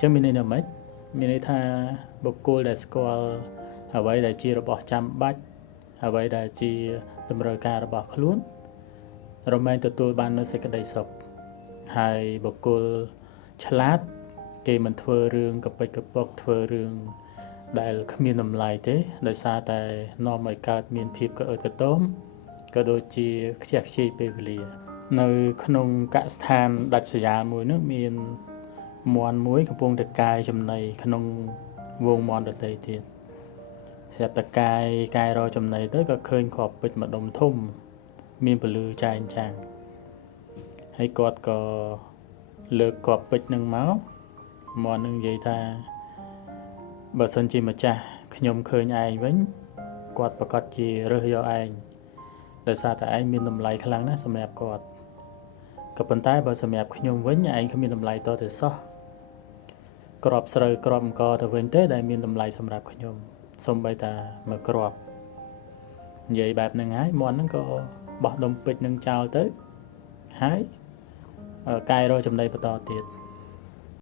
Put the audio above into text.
ចឹងមានន័យថាម៉េចមានន័យថាបុគ្គលដែលស្គាល់អ្វីដែលជារបស់ចាំបាច់អ្វីដែលជាតម្រូវការរបស់ខ្លួនរមែងទទួលបាននូវសេចក្តីសុខហើយបុគ្គលឆ្លាតគេមិនធ្វើរឿងកពិចកពុកធ្វើរឿងដែលគ្មានតម្លៃទេដោយសារតែនាំឲ្យកើតមានភាពកអឺតកតមក៏ដូចជាខ្ជះខ្ជាយពេលវេលានៅក្នុងកសិដ្ឋានដាច់ស្រយាលមួយនោះមានមាន់មួយកំពុងតែកាយចំណីក្នុងវងមាន់ដទៃទៀតស្រាប់តែកាយរកចំណីទៅក៏ឃើញគ្រាប់ពេជ្រមួយដុំធំមានពលឺចែងចាំងហើយគាត់ក៏លើកគ្រាប់ពេជ្រនឹងមកមាន់នឹងនិយាយថាបើសិនជាម្ចាស់ខ្ញុំឃើញឯងវិញគាត់ប្រកាសជារើសយកឯងដោយសារតែឯងមានតម្លៃខ្លាំងណាស់សម្រាប់គាត់ក៏ប៉ុន្តែបើសម្រាប់ខ្ញុំវិញឯងគ្មានតម្លៃតទៅសោះក្របស្រូវក្របអង្គទៅវិញទេដែលមានតម្លៃសម្រាប់ខ្ញុំសូម្បីតែមួយក្របនិយាយបែបហ្នឹងហើយមាន់ហ្នឹងក៏បោះដុំពេជ្រនឹងចោលទៅហើយកាយរកចំណីបន្តទៀត